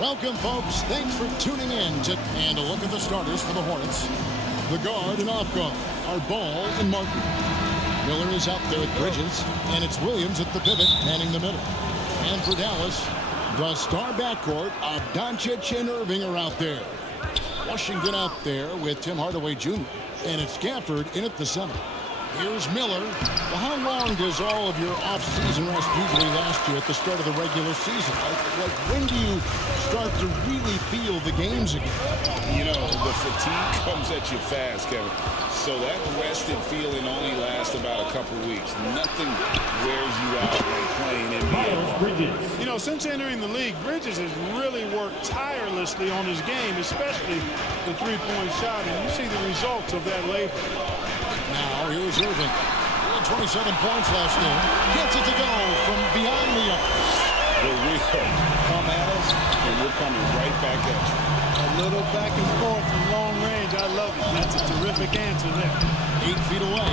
Welcome, folks. Thanks for tuning in and a look at the starters for the Hornets. The guard and off guard are Ball and Martin. Miller is out there at Bridges, and it's Williams at the pivot, manning the middle. And for Dallas, the star backcourt of Doncic and Irving are out there. Washington out there with Tim Hardaway Jr., and it's Gafford in at the center. Here's Miller. Well, how long does all of your off-season rest usually last you at the start of the regular season? Like when do you start to really feel the games again? You know, the fatigue comes at you fast, Kevin. So that rested feeling only lasts about a couple weeks. Nothing wears you out like playing NBA. Bridges. You know, since entering the league, Bridges has really worked tirelessly on his game, especially the three-point shot, and you see the results of that labor. Now, here's Irving. 27 points last game. Gets it to go from beyond the arc. The wheel come at us, and we're coming right back at you. A little back and forth from long range. I love it. That's a terrific answer there. 8 feet away.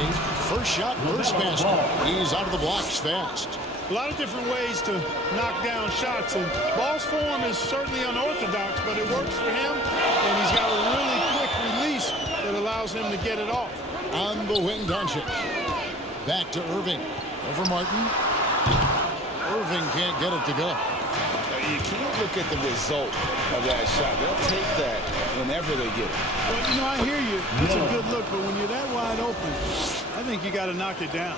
First shot, first basket. He's out of the blocks fast. A lot of different ways to knock down shots, and Ball's form is certainly unorthodox, but it works for him, and he's got a really quick release that allows him to get it off. On the wing, Doncic. Back to Irving. Over Martin. Irving can't get it to go. You can't look at the result of that shot. They'll take that whenever they get it. Well, you know, I hear you. It's a good look, but when you're that wide open, I think you got to knock it down.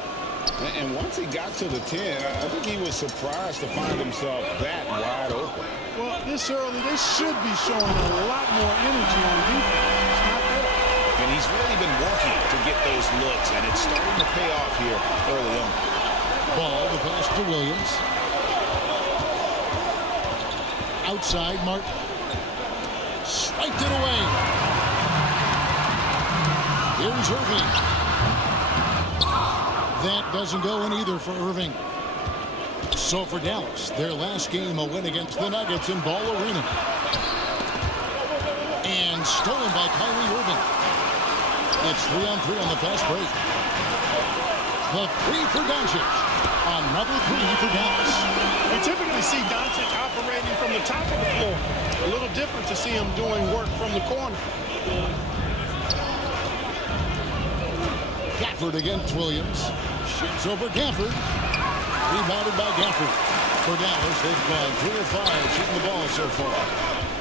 And once he got to the 10, I think he was surprised to find himself that wide open. Well, this early, they should be showing a lot more energy on defense. It's not there. And he's really been working to get those looks, and it's starting to pay off here early on. Ball, the pass to Williams. Outside, Martin. Striked it away. Here's Irving. That doesn't go in either for Irving. So for Dallas, their last game, a win against the Nuggets in Ball Arena. And stolen by Kyrie Irving. It's 3-on-3 on the fast break. The three for Doncic. Another three for Dallas. We typically see Doncic operating from the top of the floor. A little different to see him doing work from the corner. Gafford against Williams. Shoots over Gafford. Rebounded by Gafford. For Dallas, they've gone 3 of 5 shooting the ball so far.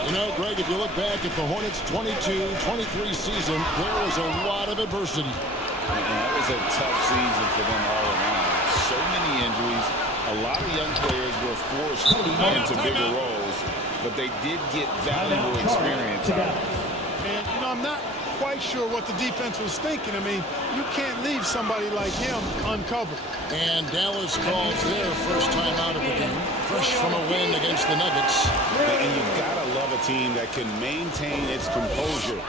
You know, Greg, if you look back at the Hornets' 22-23 season, there was a lot of adversity. That was a tough season for them all around. So many injuries. A lot of young players were forced into bigger roles, but they did get valuable experience out of it. And, you know, I'm not quite sure what the defense was thinking. I mean, you can't leave somebody like him uncovered. And Dallas calls their first time out of the game, fresh from a win against the Nuggets. And you've got to love a team that can maintain its composure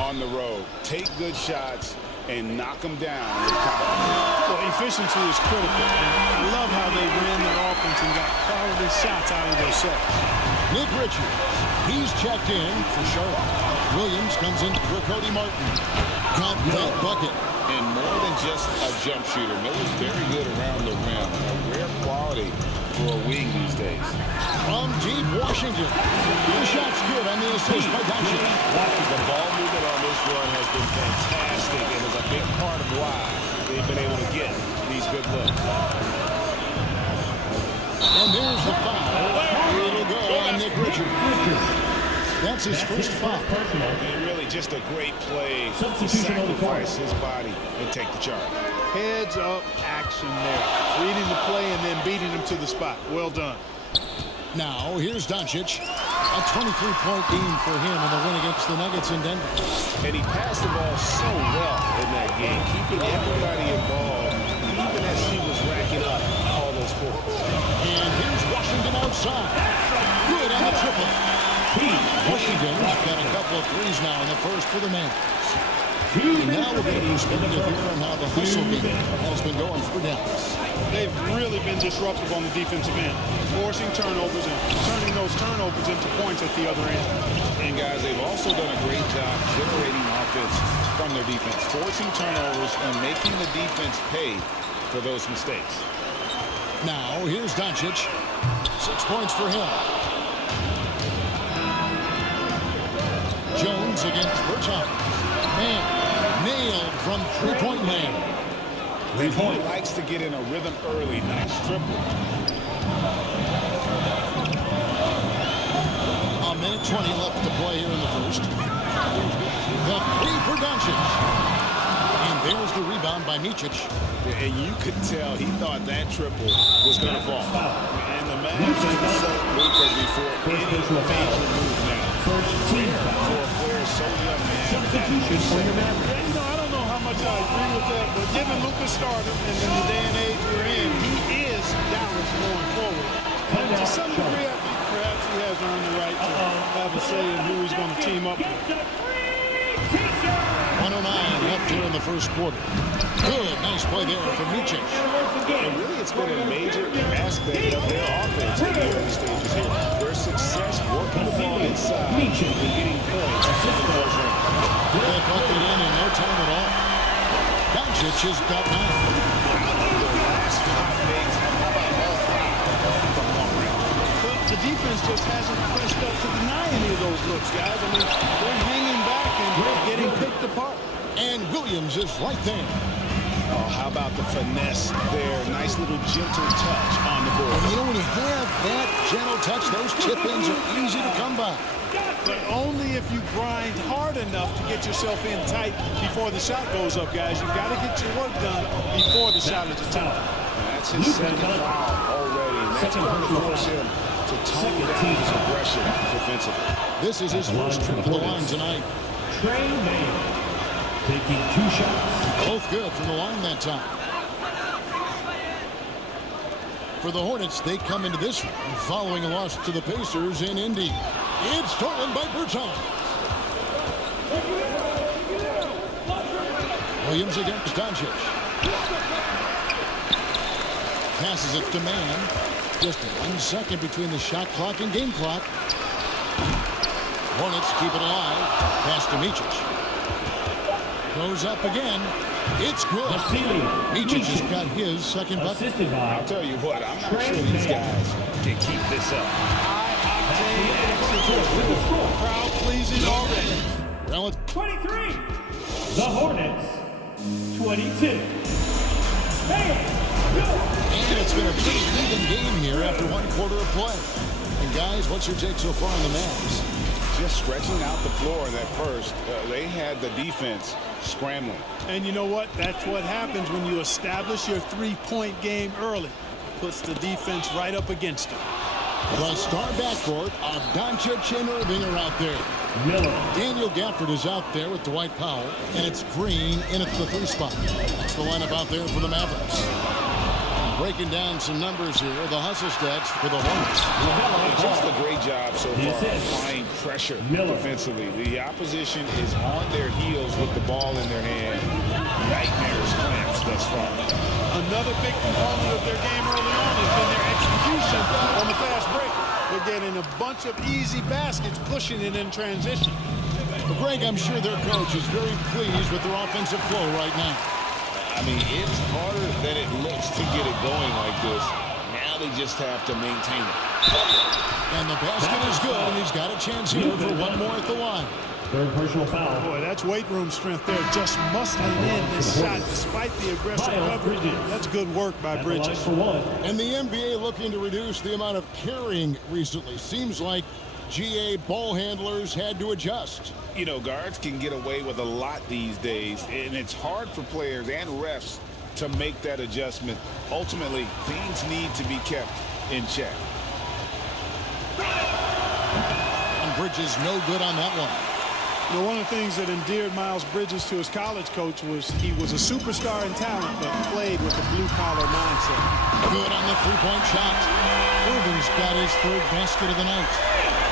on the road, take good shots, and knock them down with confidence. Well, efficiency is critical. I love how they ran their offense and got quality shots out of their set. Nick Richards, he's checked in for Charlotte. Williams comes in for Cody Martin. Got that bucket. And more than just a jump shooter, Miller's very good around the rim. A rare quality for a wing these days. From deep Washington. The shot's good on the assist by Doncic. The ball movement on this run has been fantastic and is a big part of why they've been able to get these good looks. And there's the foul. It'll go on Nick Richards. That's his first foul. And really just a great play to sacrifice his body and take the charge. Heads up action there. Reading the play and then beating him to the spot. Well done. Now, here's Doncic. A 23-point game for him in the win against the Nuggets in Denver. And he passed the ball so well in that game, keeping everybody involved, even as he was racking up all those points. And here's Washington outside. Good on the triple. Washington's got a couple of threes now in the first for the Mavs. And now we're going to perspective here on how the hustle game has been going for Dallas. They've really been disruptive on the defensive end, forcing turnovers and turning those turnovers into points at the other end. And guys, they've also done a great job generating offense from their defense, forcing turnovers and making the defense pay for those mistakes. Now, here's Doncic. 6 points for him. Williams against Bertone. Man, nailed from three-point land. He likes to get in a rhythm early. Nice triple. A minute 20 left to play here in the first. The three for Doncic. And there's the rebound by Micic. And you could tell he thought that triple was going to fall. And the Mavs consult Luka before any major move now. First team foul. For a player so young, man. Substitution for your Mavericks. You know, I don't know how much I agree with that, but given Luka's stardom and in the day and age we're in, he is Dallas going forward. And to some degree, I think perhaps he has earned the right to have a say in who he's going to team up with. 109 left here in the first quarter. Good, nice play there from Micic. And really, it's been a major aspect of their offense in the early stages here. Their success working the ball inside and getting points. They bucket in no time at all. Doncic has got 9. But the defense just hasn't pressed up to deny any of those looks, guys. I mean, they're hanging back and getting picked apart. And Williams is right there. Oh, how about the finesse there? Nice little gentle touch on the board. And you know, when you have that gentle touch, those chip-ins are easy to come by. But only if you grind hard enough to get yourself in tight before the shot goes up, guys. You've got to get your work done before the shot is attempted. That's his second foul already. And that's going to force him to tone down his aggression defensively. This is his first trip to the line tonight. Trey Mann taking 2 shots. Both good from the line that time. For the Hornets, they come into this one following a loss to the Pacers in Indy. It's stolen by Bertone. Williams against Doncic. Passes it to Mann. Just 1 second between the shot clock and game clock. Hornets keep it alive. Pass to Micic. Goes up again. It's good. Micic has got his second bucket. I'll tell you what, I'm not sure these guys can keep this up. Crowd pleasing already. 23. The Hornets. 22. And it's been a pretty even game here after 1 quarter of play. And guys, what's your take so far on the Mavs? Just stretching out the floor in that first. They had the defense scrambling. And you know what? That's what happens when you establish your three-point game early. Puts the defense right up against it. The star backcourt of Doncic and Irving are out there. Miller. Daniel Gafford is out there with Dwight Powell, and it's Green in at the 3 spot. That's the lineup out there for the Mavericks. And breaking down some numbers here, the hustle stats for the Hornets. Just a great job so far applying pressure defensively. The opposition is on their heels with the ball in their hand. Nightmares clamps thus far. Another big component of their game early on has been their execution on the fast break. They're getting a bunch of easy baskets, pushing it in transition. But Greg, I'm sure their coach is very pleased with their offensive flow right now. I mean, it's harder than it looks to get it going like this. Now they just have to maintain it. And the basket is good, and he's got a chance here for 1 more at the line. Third personal foul. Boy, that's weight room strength there. Just muscling in this shot despite the aggressive coverage. That's good work by Bridges. And the NBA looking to reduce the amount of carrying recently. Seems like GA ball handlers had to adjust. You know, guards can get away with a lot these days, and it's hard for players and refs to make that adjustment. Ultimately, things need to be kept in check. And Bridges no good on that one. You know, one of the things that endeared Miles Bridges to his college coach was he was a superstar in talent, but played with a blue-collar mindset. Good on the three-point shot. Irving's got his 3rd basket of the night.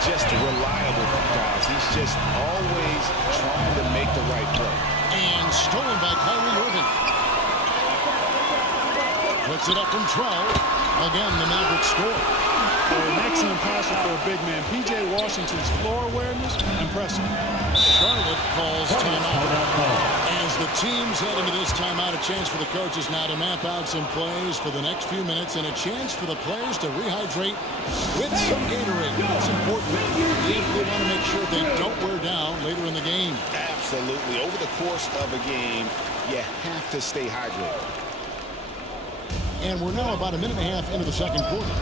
Just reliable, guys. He's just always trying to make the right play. And stolen by Kyrie Irving. Puts it up from 12. Again, the Mavericks score. An excellent passer for a big man. P.J. Washington's floor awareness, impressive. Charlotte calls timeout. As the teams head into this timeout, a chance for the coaches now to map out some plays for the next few minutes and a chance for the players to rehydrate with some Gatorade. That's important. if they want to make sure they don't wear down later in the game. Absolutely. Over the course of a game, you have to stay hydrated. And we're now about a minute and a half into the second quarter.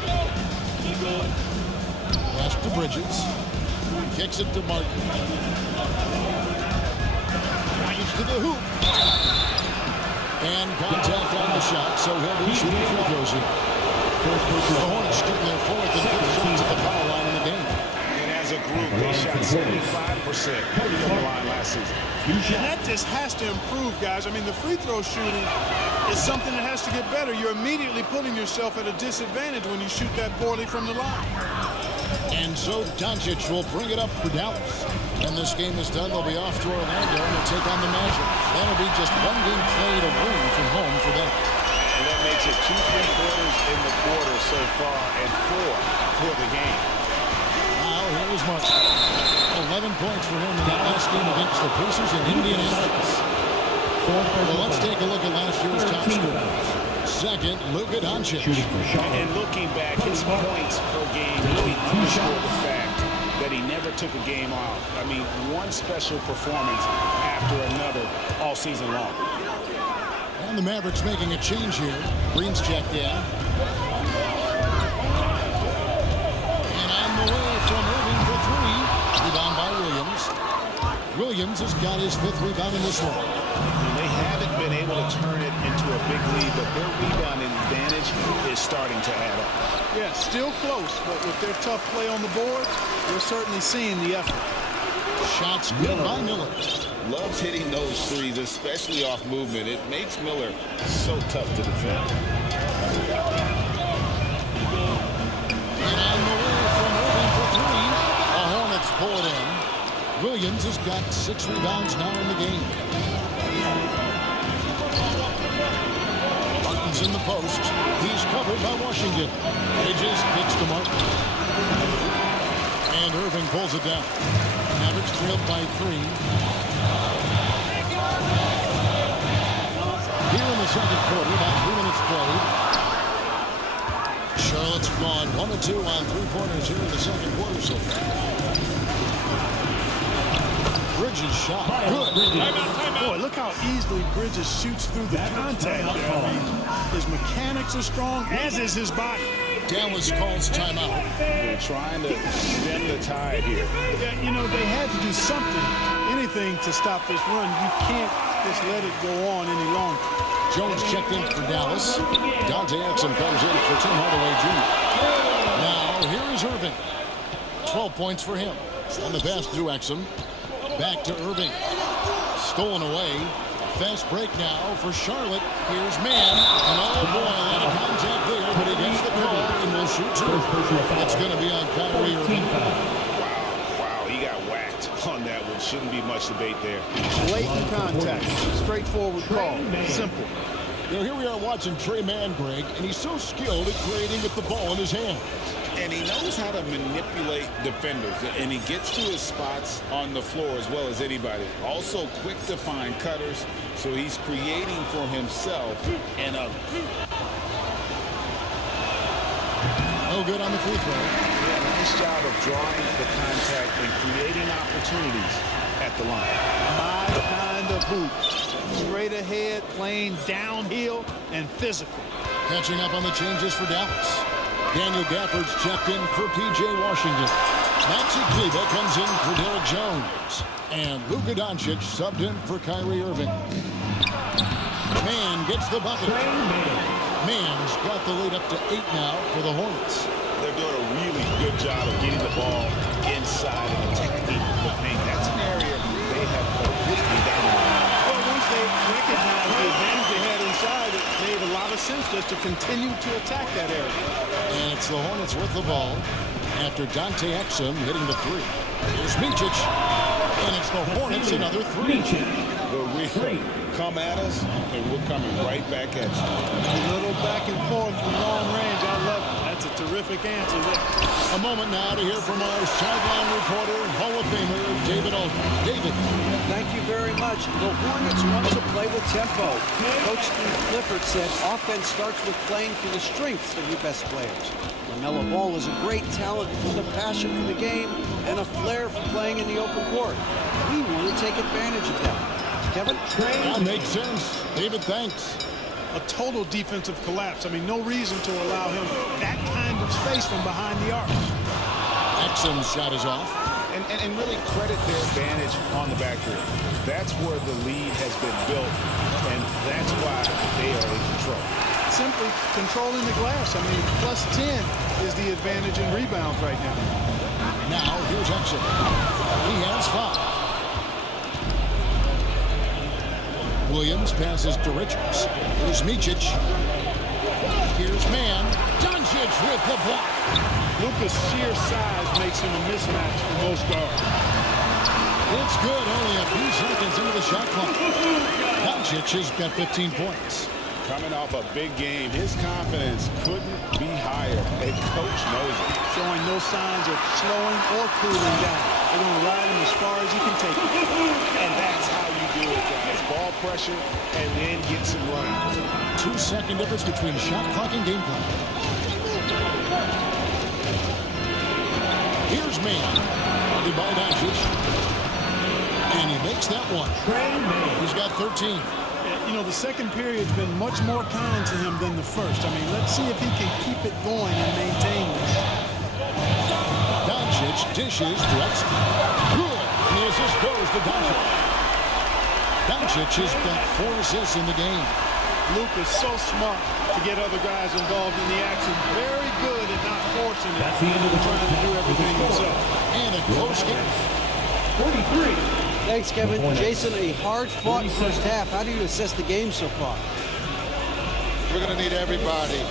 Pass to Bridges. Kicks it to Martin. Drives to the hoop. And contact on the shot, so he'll be shooting free throws here. The Hornets getting their fourth and fifth shots at the foul line in the game. And as a group, they shot 75% from the line last season. And that just has to improve, guys. I mean, the free throw shooting is something that has to get better. You're immediately putting yourself at a disadvantage when you shoot that poorly from the line. And so Doncic will bring it up for Dallas. When this game is done, they'll be off to Orlando and they'll take on the Magic. That'll be just one game played away from home for them. And that makes it 2 3-quarters in the quarter so far and 4 for the game. Now here's Martin. 11 points for him in that last game against the Pacers in Indianapolis. Well, let's take a look at last year's top scorers. Second, Luka Doncic. And looking back, his points per game really underscore the fact that he never took a game off. I mean, one special performance after another all season long. And the Mavericks making a change here. Green's checked in. And on the way from Irving for three. Rebound by Williams. Williams has got his 5th rebound in this one. And they haven't been able to turn it into a big lead, but their rebounding advantage is starting to add up. Yeah, still close, but with their tough play on the board, we're certainly seeing the effort. Shots good by Miller. Loves hitting those threes, especially off movement. It makes Miller so tough to defend. And on the way from Irving for three. The Hornets pull it in. Williams has got 6 rebounds now in the game. Martin's in the post. He's covered by Washington. Bridges kicks to Martin. And Irving pulls it down. Mavericks trailed by 3. Here in the second quarter, about 3 minutes played. Charlotte's gone 1 of 2 on 3-pointers here in the second quarter so far. Bridges shot. Good. Boy, look how easily Bridges shoots through the contact there. I mean, his mechanics are strong, as is his body. Dallas calls timeout. They're trying to stem the tide here. Yeah, you know, they had to do something, anything to stop this run. You can't just let it go on any longer. Jones checked in for Dallas. Dante Exum comes in for Tim Hardaway Jr. Now, here is Irving. 12 points for him. On the pass to Exum. Back to Irving. Stolen away. Fast break now for Charlotte. Here's Mann. And oh boy, a lot of contact there, but he gets the call and will shoot 2. That's going to be on Kyrie Irving. Wow, he got whacked on that one. Shouldn't be much debate there. Blatant contact. Straightforward call. Simple. You know, here we are watching Trey Mann, Greg, and he's so skilled at creating with the ball in his hand. And he knows how to manipulate defenders, and he gets to his spots on the floor as well as anybody. Also quick to find cutters, so he's creating for himself and others. No good on the free throw. Yeah, nice job of drawing the contact and creating opportunities at the line. My kind of hoop. Straight ahead, playing downhill, and physical. Catching up on the changes for Dallas. Daniel Gafford's checked in for P.J. Washington. Maxi Kleber comes in for Derek Jones. And Luka Doncic subbed in for Kyrie Irving. Mann gets the bucket. Mann's got the lead up to 8 now for the Hornets. They're doing a really good job of getting the ball inside and attacking the paint. That's an area they have completely dominated. Well, once they recognized the advantage they had inside, it made a lot of sense just to continue to attack that area. And it's the Hornets with the ball after Dante Exum hitting the 3. Here's Micic. And it's the Hornets another 3. The real come at us, and we're coming right back at you. A little back and forth from long range. I love it. That's a terrific answer there. A moment now to hear from our sideline reporter, Hall of Famer David Aldridge. David. Thank you very much. The Hornets want to play with tempo. Coach Steve Clifford said offense starts with playing to the strengths of your best players. LaMelo Ball is a great talent with a passion for the game and a flair for playing in the open court. We want to take advantage of that. Kevin? That makes sense. David, thanks. A total defensive collapse. I mean, no reason to allow him that kind of space from behind the arc. Exum's shot is off. And really credit their advantage on the backcourt. That's where the lead has been built, and that's why they are in control. Simply controlling the glass. I mean, plus 10 is the advantage in rebounds right now. Now, here's Exum. He has 5. Williams passes to Richards. Here's Micic. Here's Mann. Doncic with the block. Luka's sheer size makes him a mismatch for most guards. It's good. Only a few seconds into the shot clock. Doncic has got 15 points. Coming off a big game, his confidence couldn't be higher, and coach knows it. Showing no signs of slowing or cooling down. They're going to ride him as far as he can take it. And that's how you do it, guys. Ball pressure and then get some runouts. 2-second difference between shot clock and game clock. Here's Mann. Guarded by Doncic. And he makes that one. He's got 13. You know, the second period's been much more kind to him than the first. I mean, let's see if he can keep it going and maintain this. Doncic dishes to Exum. Good. And the assist goes to Doncic. Doncic has got 4 assists in the game. Luka's so smart to get other guys involved in the action. Very good at not forcing it. That's the end of the trying to do everything himself. And a close game. 43. Thanks, Kevin. Jason, a hard-fought first half. How do you assess the game so far? We're going to need everybody.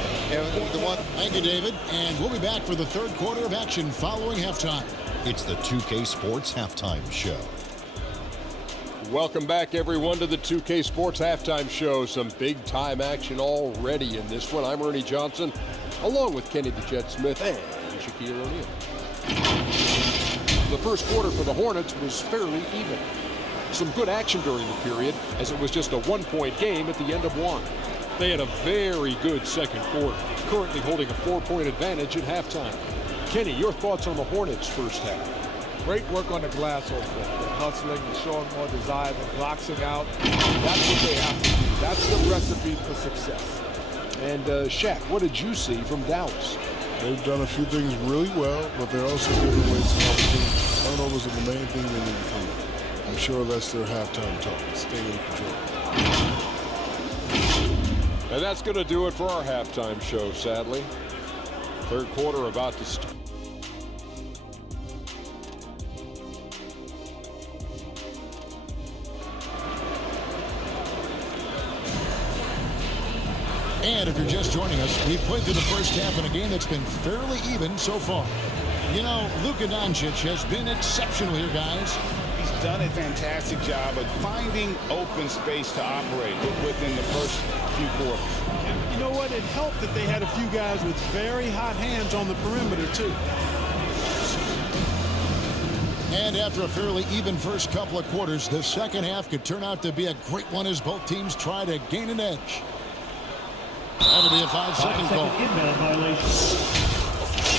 Thank you, David. And we'll be back for the third quarter of action following halftime. It's the 2K Sports Halftime Show. Welcome back, everyone, to the 2K Sports Halftime Show. Some big-time action already in this one. I'm Ernie Johnson, along with Kenny the Jet Smith and Shaquille O'Neal. The first quarter for the Hornets was fairly even. Some good action during the period, as it was just a one-point game at the end of one. They had a very good second quarter, currently holding a 4-point advantage at halftime. Kenny, your thoughts on the Hornets' first half? Great work on the glass over there. They're hustling, they're showing more desire, they're boxing out. That's what they have to do. That's the recipe for success. And Shaq, what did you see from Dallas? They've done a few things really well, but they're also giving away some opportunities. Turnovers are the main thing they need to come up. I'm sure that's their halftime talk. Stay in control. And that's going to do it for our halftime show, sadly. Third quarter about to start. And if you're just joining us, we've played through the first half in a game that's been fairly even so far. You know, Luka Doncic has been exceptional here, guys. He's done a fantastic job of finding open space to operate within the first few quarters. You know what? It helped that they had a few guys with very hot hands on the perimeter, too. And after a fairly even first couple of quarters, the second half could turn out to be a great one as both teams try to gain an edge. That'll be a 5-second call. Inbound violation.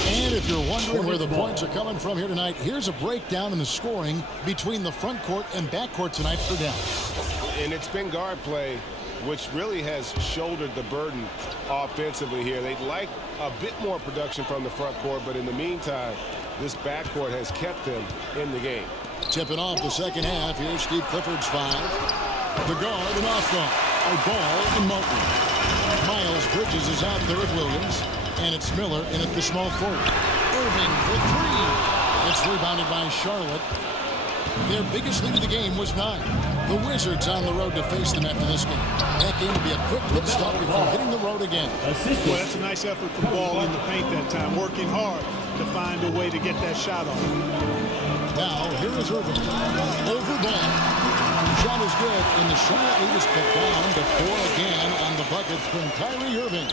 And if you're wondering where the points are coming from here tonight, here's a breakdown in the scoring between the front court and back court tonight for Dallas. And it's been guard play, which really has shouldered the burden offensively here. They'd like a bit more production from the front court, but in the meantime, this backcourt has kept them in the game. Tipping off the second half, here's Steve Clifford's 5. The guard and off guard are Ball and Martin. Miles Bridges is out there with Williams, and it's Miller in at the small forward. Irving for 3. It's rebounded by Charlotte. Their biggest lead of the game was 9. The Wizards on the road to face them after this game. That game will be a quick pit stop before hitting the road again. Well, that's a nice effort from Ball in the paint that time, working hard to find a way to get that shot off. Now, here is Irving. Over Ball. Shot is good, and the Charlotte lead is cut down to 4 again on the buckets from Kyrie Irving.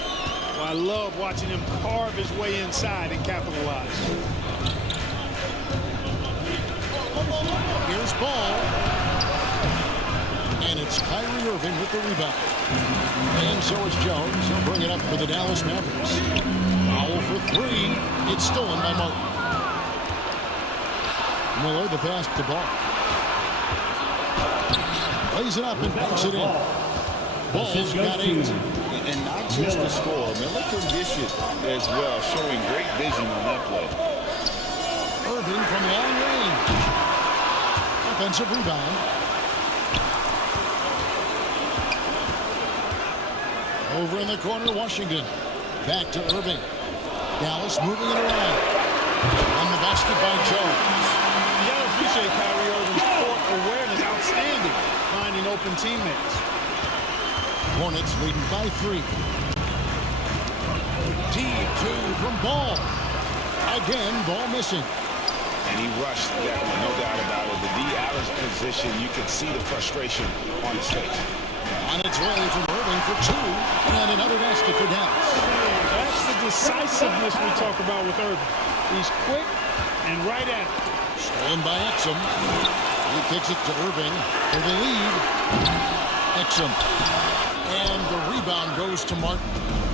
Well, I love watching him carve his way inside and capitalize. ball. And it's Kyrie Irving with the rebound. And so is Jones. He'll bring it up for the Dallas Mavericks. Foul for three. It's stolen by Martin. Miller, the pass to Ball. Lays it up and banks it in. Ball's got 8. And not just the score. Miller can dish it as well, showing great vision on that play. Irving from long range. Offensive rebound. Over in the corner, Washington. Back to Irving. Dallas moving it around. On the basket by Jones. You got to appreciate Kyrie Irving's court awareness. Outstanding. Finding open teammates. Hornets leading by 3. Deep 2 from Ball. Again, Ball missing. And he rushed that one, no doubt about it. The D out of position, you could see the frustration on his face. On its way from Irving for 2. And another basket for Dallas. That's the decisiveness we talk about with Irving. He's quick and right at it. Stolen by Exum. He kicks it to Irving for the lead. Exum. And the rebound goes to Martin.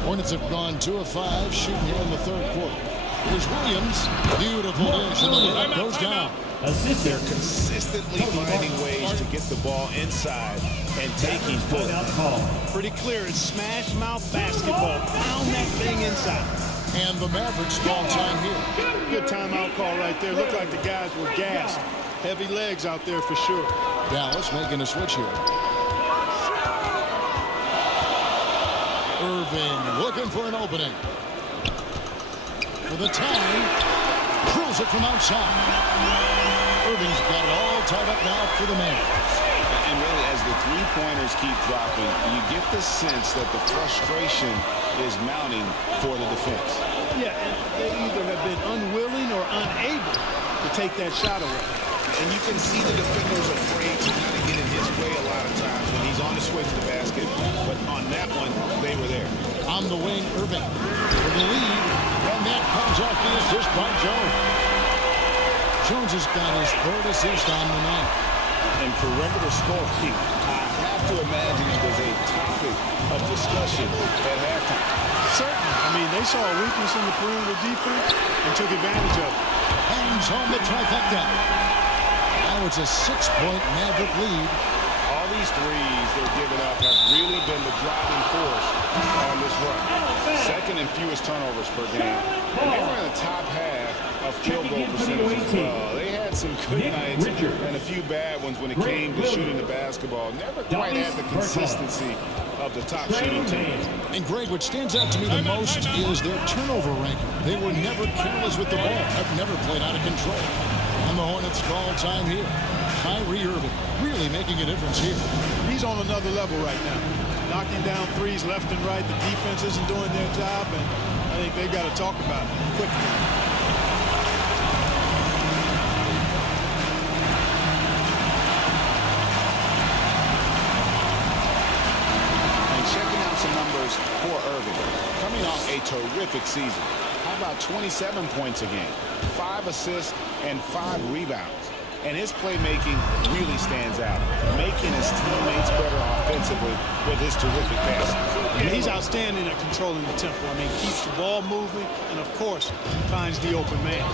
Hornets have gone 2 of 5 shooting here in the third quarter. Here's Williams. Beautiful dish, and the layup goes down. They're consistently finding ways to get the ball inside and taking full. Pretty clear. It's smash mouth basketball. Pound that thing inside. And the Mavericks call time here. Good timeout call right there. Looked like the guys were gassed. Heavy legs out there for sure. Dallas making a switch here. Irving looking for an opening. For the tie, drills it from outside. Irving's got it all tied up now for the Mavs. And really, as the three-pointers keep dropping, you get the sense that the frustration is mounting for the defense. Yeah, and they either have been unwilling or unable to take that shot away. And you can see the defenders afraid to kind of get in his way a lot of times when he's on his way to the basket. But on that one, they were there. On the wing, Irving for the lead. And that comes off the assist by Jones. Jones has got his 3rd assist on the night. And perimeter scoring, I have to imagine it was a topic of discussion at halftime. Certainly. I mean, they saw a weakness in the perimeter defense and took advantage of it. Hangs on the trifecta. Now it's a 6-point Maverick lead. All these threes they're giving up have really been the driving force on this run. 2nd and fewest turnovers per game. And they were in the top half of field goal percentage as well. They had some good nights and a few bad ones when it came to shooting the basketball. Never quite had the consistency of the top shooting team. And Greg, what stands out to me the most is their turnover ranking. They were never careless with the ball. Have never played out of control. And the Hornets call time here. Kyrie Irving really making a difference here. He's on another level right now. Knocking down threes left and right. The defense isn't doing their job, and I think they've got to talk about it quickly. And checking out some numbers for Irving. Coming off a terrific season. How about 27 points a game, 5 assists, and 5 rebounds. And his playmaking really stands out, making his teammates better offensively with his terrific passing. And he's outstanding at controlling the tempo. I mean, keeps the ball moving and, of course, finds the open man.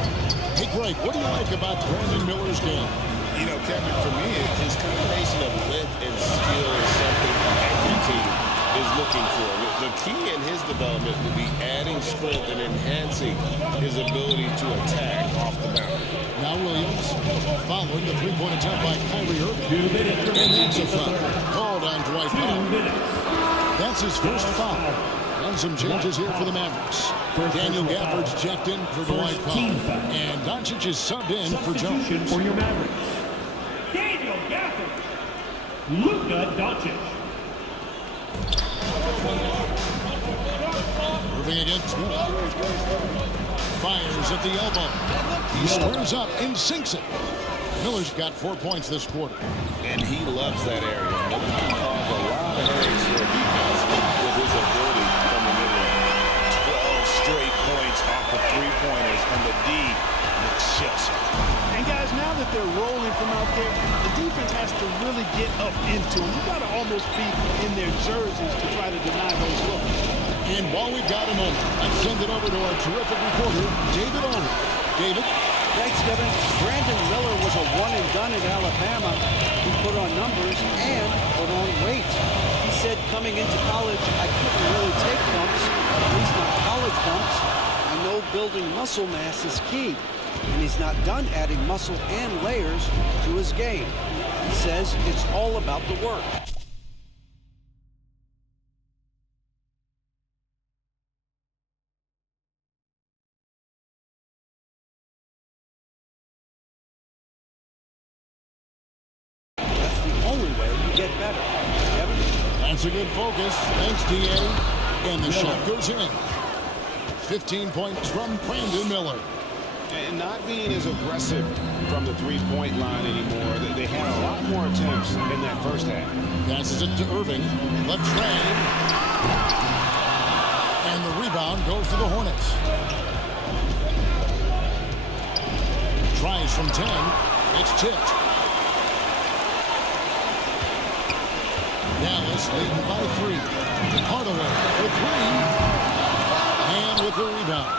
Hey, Greg, what do you like about Brandon Miller's game? You know, Kevin, for me, his combination of width and skill is something every team is looking for. The key in his development will be adding strength and enhancing his ability to attack off the boundary. Now Williams following the three-point attempt by Kyrie Irving. And that's a foul called on Dwight Powell. That's his first foul. And some changes here for the Mavericks. Daniel Gafford's checked in for Dwight Powell. And Doncic is subbed in for Jones. For your Mavericks, Daniel Gafford, Luka Doncic. Irving against Miller. Fires at the elbow. He squares up and sinks it. Miller's got 4 points this quarter. And he loves that area. Miller can cause a lot of headaches for a defense with his ability from the mid-range. 12 straight points off of three-pointers, and the D looks just. And guys, now that they're rolling from out there, the defense has to really get up into them. You've got to almost be in their jerseys to try to deny those looks. And while we've got a moment, let's send it over to our terrific reporter, David Olin. David? Thanks, Kevin. Brandon Miller was a one-and-done at Alabama. He put on numbers and put on weight. He said coming into college, I couldn't really take bumps, at least not college bumps. I know building muscle mass is key, and he's not done adding muscle and layers to his game. He says it's all about the work. That's the only way you get better. Kevin? That's a good focus. Thanks, D.A. And the shot goes in. 15 points from Brandon Miller. And not being as aggressive from the three-point line anymore. They had a lot more attempts in that first half. Passes it to Irving. The tray. And the rebound goes to the Hornets. Tries from 10. It's tipped. Dallas leading by 3. Hardaway for 3. And with the rebound.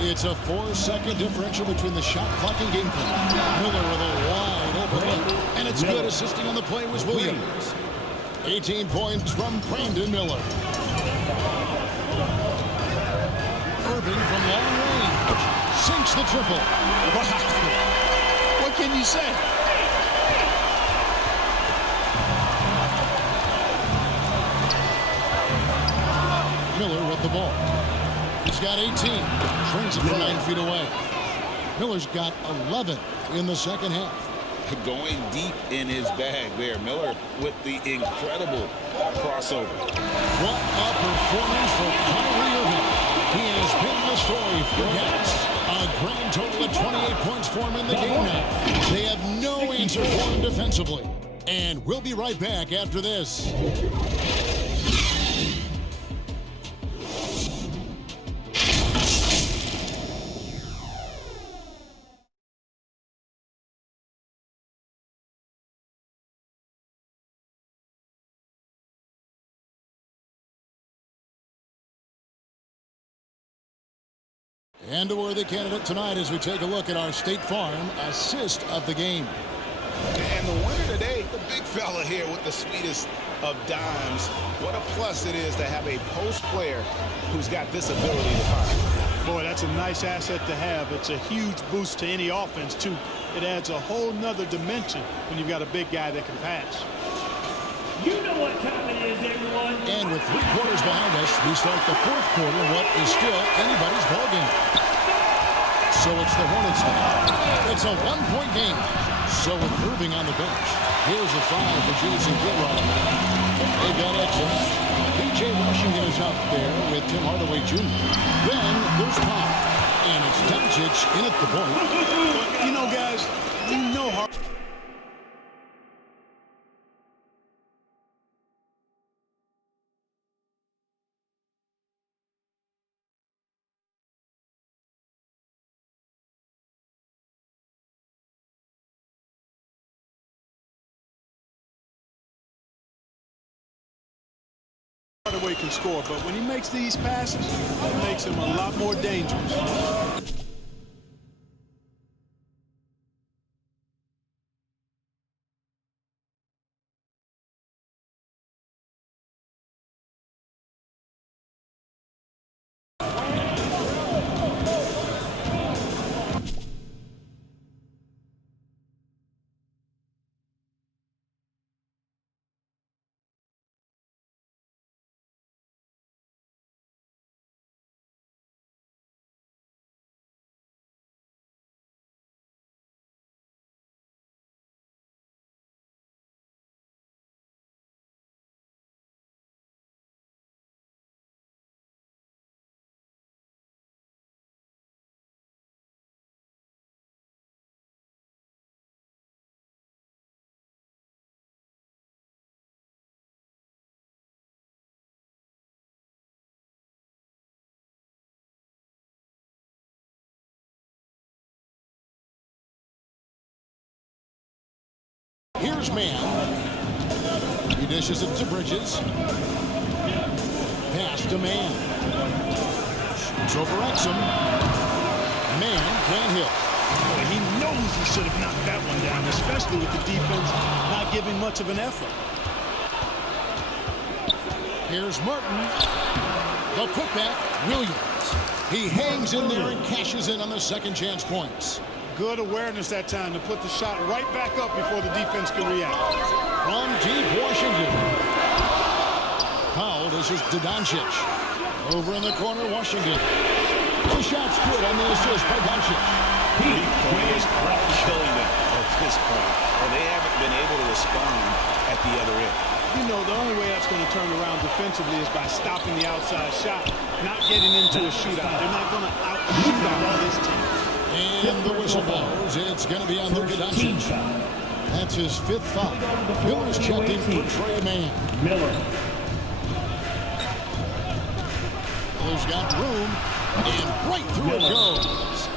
It's a 4-second differential between the shot clock and game clock. Miller with a wide open look. And it's good. Assisting on the play was Williams. 18 points from Brandon Miller. Irving from long range. Sinks the triple. Wow. What can you say? Miller with the ball. He's got 18. Trains it from 9 feet away. Miller's got 11 in the second half. Going deep in his bag there. Miller with the incredible crossover. What a performance for Kyrie Irving. He has been the story for Dallas. A grand total of 28 points for him in the game now. They have no answer for him defensively. And we'll be right back after this. And a worthy candidate tonight as we take a look at our State Farm assist of the game. And the winner today, the big fella here with the sweetest of dimes. What a plus it is to have a post player who's got this ability to find. Boy, that's a nice asset to have. It's a huge boost to any offense, too. It adds a whole nother dimension when you've got a big guy that can pass. You know what time it is, everyone. And with 3 quarters behind us, we start the 4th quarter, what is still anybody's ballgame. So it's the Hornets now. It's a 1-point game. So with Irving on the bench, here's a 5 for Jason Gilroy. They've got extra. P.J. Washington is out there with Tim Hardaway Jr. Then there's Pop. And it's Doncic in at the point. You know, guys, you know how Hardaway can score, but when he makes these passes, it makes him a lot more dangerous. Miller's man. He dishes it to Bridges. Pass to Man. Shoots over Exum. Man can't hit. He knows he should have knocked that one down, especially with the defense not giving much of an effort. Here's Martin. The putback, Williams. He hangs in there and cashes in on the second chance points. Good awareness that time to put the shot right back up before the defense can react. From deep Washington. Powell dishes to Doncic. Over in the corner, Washington. The shot's good on the assist by Doncic. Three-point is killing them at this point. Well, they haven't been able to respond at the other end. You know, the only way that's going to turn around defensively is by stopping the outside shot, not getting into a shootout. They're not going to out-shoot out this team. And the whistle blows. It's going to be on Luka Doncic. That's his 5th foul. Miller's checked in for Trey Mann. Miller's got room, and right through it goes.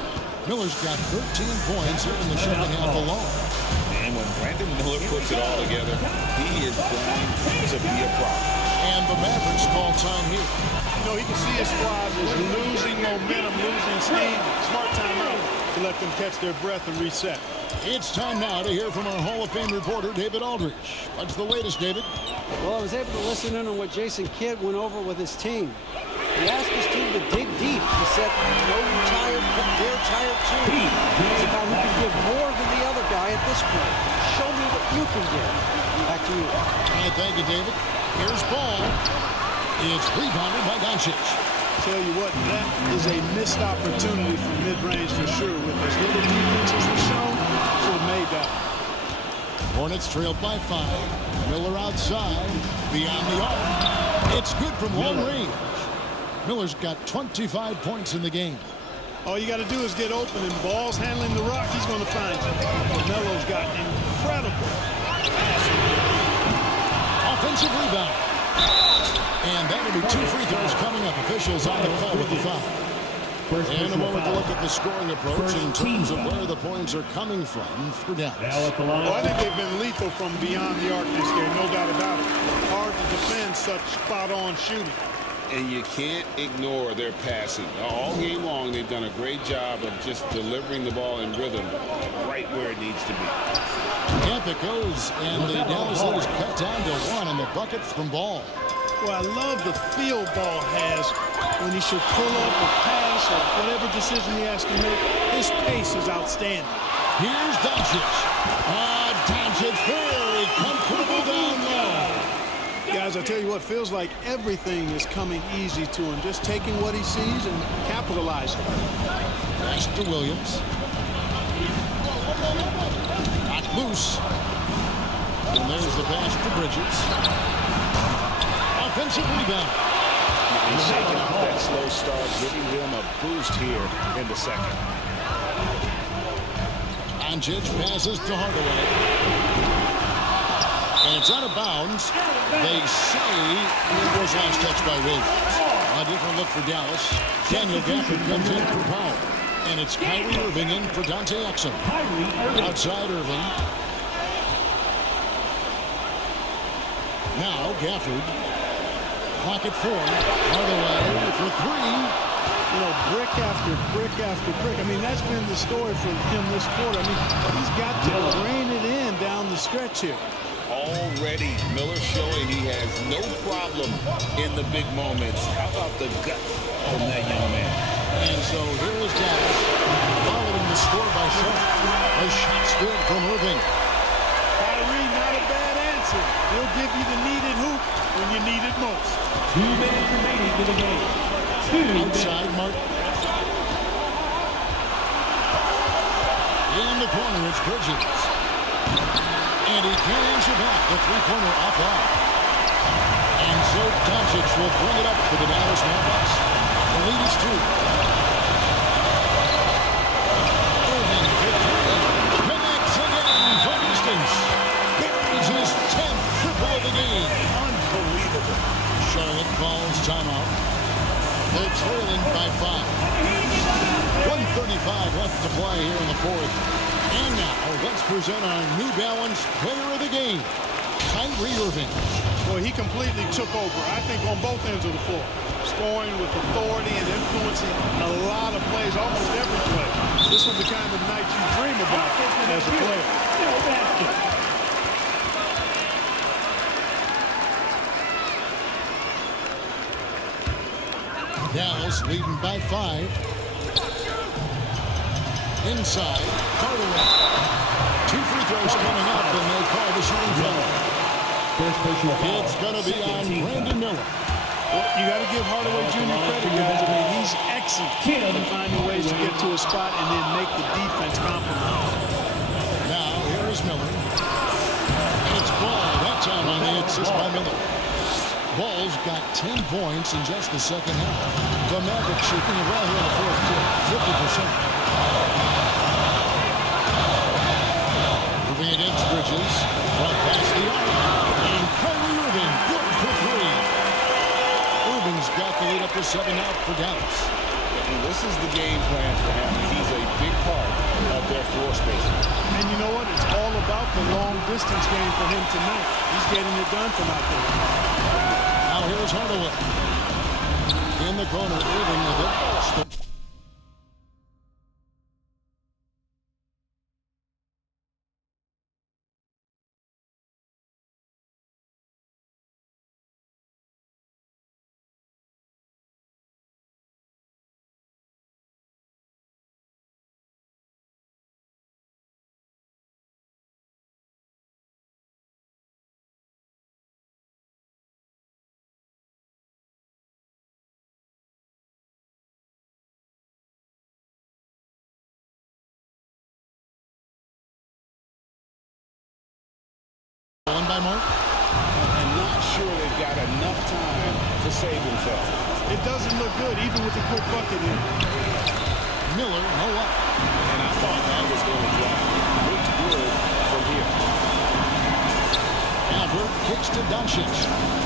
Miller's got 13 points here in the second half alone. And when Brandon Miller puts it all together, he is going to be a problem. And the Mavericks call time here. You know, he can see his squad is losing momentum, losing steam. Smart timeout to let them catch their breath and reset. It's time now to hear from our Hall of Fame reporter, David Aldridge. What's the latest, David? Well, I was able to listen in on what Jason Kidd went over with his team. He asked his team to dig deep. He said, no tired, but they're tired too. It's about who can give more than the other guy at this point. Show me what you can give. Back to you. And thank you, David. Here's Ball. It's rebounded by Doncic. Tell you what, that is a missed opportunity from mid-range for sure. With as little defense as was shown, should have made that. Hornets trailed by 5. Miller outside, beyond the arc. It's good from long range. Miller's got 25 points in the game. All you got to do is get open, and Ball's handling the rock. He's going to find you. Melo's got incredible passing. Offensive rebound. And that'll be 2 free throws coming up. Officials on the call with the foul. And a moment to look at the scoring approach in terms of where the points are coming from for Dallas. Well, I think they've been lethal from beyond the arc this game, no doubt about it. Hard to defend such spot-on shooting. And you can't ignore their passing. All game long, they've done a great job of just delivering the ball in rhythm right where it needs to be. Camp it goes, and the Dallas lead is cut down to 1 on the bucket from Ball. Well, I love the feel Ball has when he should pull up or pass or whatever decision he has to make. His pace is outstanding. Here's Doncic. Doncic very comfortable down low. Guys, I tell you what, feels like everything is coming easy to him. Just taking what he sees and capitalizing. Pass to Williams. Knocked loose. And there's the pass to Bridges. Offensive rebound. He's shaking off that slow start, giving them a boost here in the second. Doncic passes to Hardaway. And it's out of bounds. They say it was last touch by Williams. A different look for Dallas. Daniel Gafford comes in for Powell. And it's Kyrie Irving in for Dante Exum. Outside Irving. Now Gafford. Clock at 4. Hardaway for 3. You know, brick after brick after brick. I mean, that's been the story for him this quarter. I mean, he's got to drain it in down the stretch here. Already, Miller showing he has no problem in the big moments. How about the gut on that young man? And so here is Dallas following the score by shot. A shot's good from Irving. Kyrie, not a bad answer. He'll give you the needed hoop when you need it most. 2 minutes remaining in the game. Outside Martin. In the corner, it's Bridges. And he can't answer back. The three-pointer offline. And so Doncic will bring it up for the Dallas Mavericks. The lead is 2. Irving for 3. Connects again from distance. Buries his 10th triple of the game. Unbelievable. Charlotte calls timeout. They're trailing by 5. 1:35 left to play here in the 4th. And now let's present our New Balance Player of the Game, Kyrie Irving. Boy, he completely took over, I think, on both ends of the floor. Scoring with authority and influencing a lot of plays, almost every play. This was the kind of night you dream about as a player. Dallas leading by 5. Inside, Hardaway. 2 free throws coming up, and they call the shooting foul. It's going to be on Brandon Miller. Well, you got to give Hardaway Jr. credit, guys. I mean, he's excellent in finding ways to get to a spot and then make the defense compromise. Now, here is Miller. And it's Ball. That time on the assist by Miller. Ball's got 10 points in just the second half. The Mavericks shooting it well here in the fourth quarter, 50%. Moving against Bridges. From past the arc. And Kyrie Irving, good for 3. Irving's got the lead up to 7 out for Dallas. And this is the game plan for him. He's a big part of their floor spacing. And you know what? It's all about the long distance game for him tonight. He's getting it done from out there. Now here's Hardaway. In the corner, Irving with it. One by Mark. And not sure they've got enough time to save themselves. It doesn't look good, even with the quick bucket here. Miller, no up. And I thought that was going to drop. Looked good from here. Albert kicks to Doncic.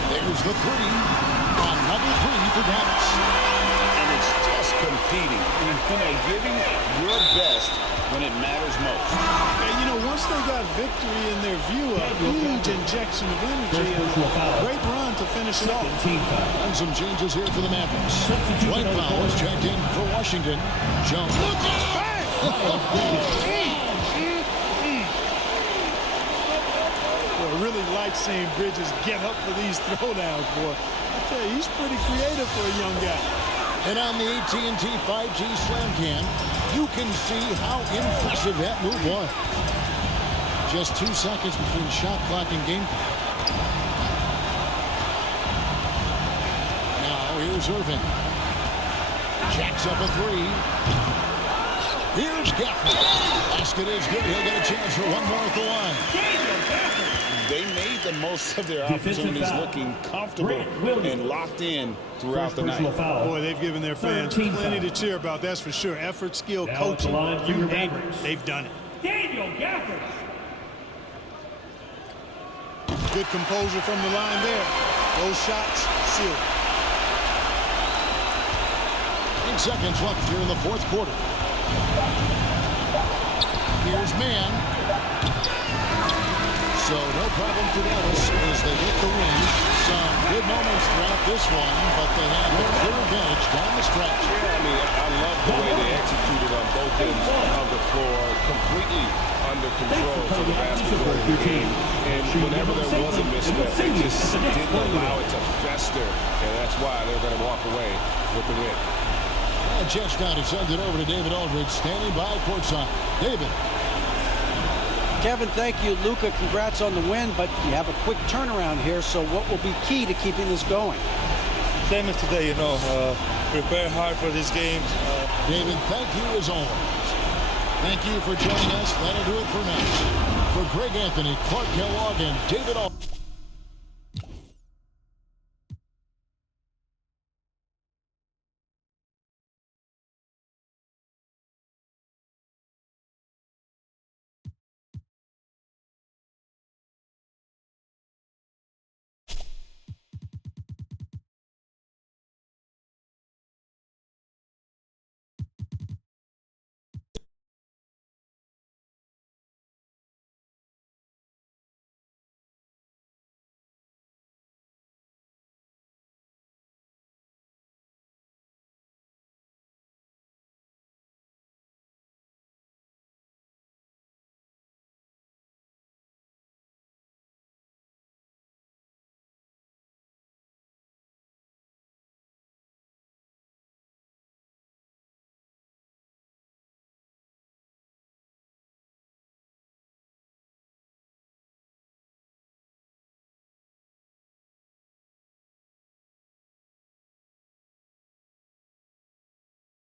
There's the 3. Another 3 for Dallas. And it's just competing. Giving your best when it matters most. And you know, once they got victory in their view, a huge injection of energy and a great run to finish it off. And some changes here for the Mavericks. Dwight Powell's checked in for Washington. Jump. Look I really like seeing Bridges get up for these throwdowns, boy. I tell you, he's pretty creative for a young guy. And on the AT&T 5G Slam Cam, you can see how impressive that move was. Just 2 seconds between shot clock and game clock. Now here's Irving. Jacks up a 3. Here's Gaffney. Basket is good. He'll get a chance for one more at the line. They made the most of their opportunities, looking comfortable and locked in throughout the night. Boy, they've given their fans plenty to cheer about, that's for sure. Effort, skill, coaching, you name it, they've done it. Daniel Gafford. Good composure from the line there. Those shots sealed. 8 seconds left here in the fourth quarter. Here's Mann. So no problem for Dallas as they get the win. Some good moments throughout this one, but they have the clear advantage down the stretch. Yeah, I mean, I love the way they executed on both ends of the floor, completely under control for the basketball game. And whenever there was a misstep, they just didn't allow it to fester, and that's why they're going to walk away with the win. Jets now to send it over to David Aldridge, standing by courtside. David. Kevin, thank you. Luka, congrats on the win, but you have a quick turnaround here, so what will be key to keeping this going? Same as today, prepare hard for this game. David, thank you as always. Thank you for joining us. That'll do it for now. For Greg Anthony, Clark Kellogg, and David Aldridge.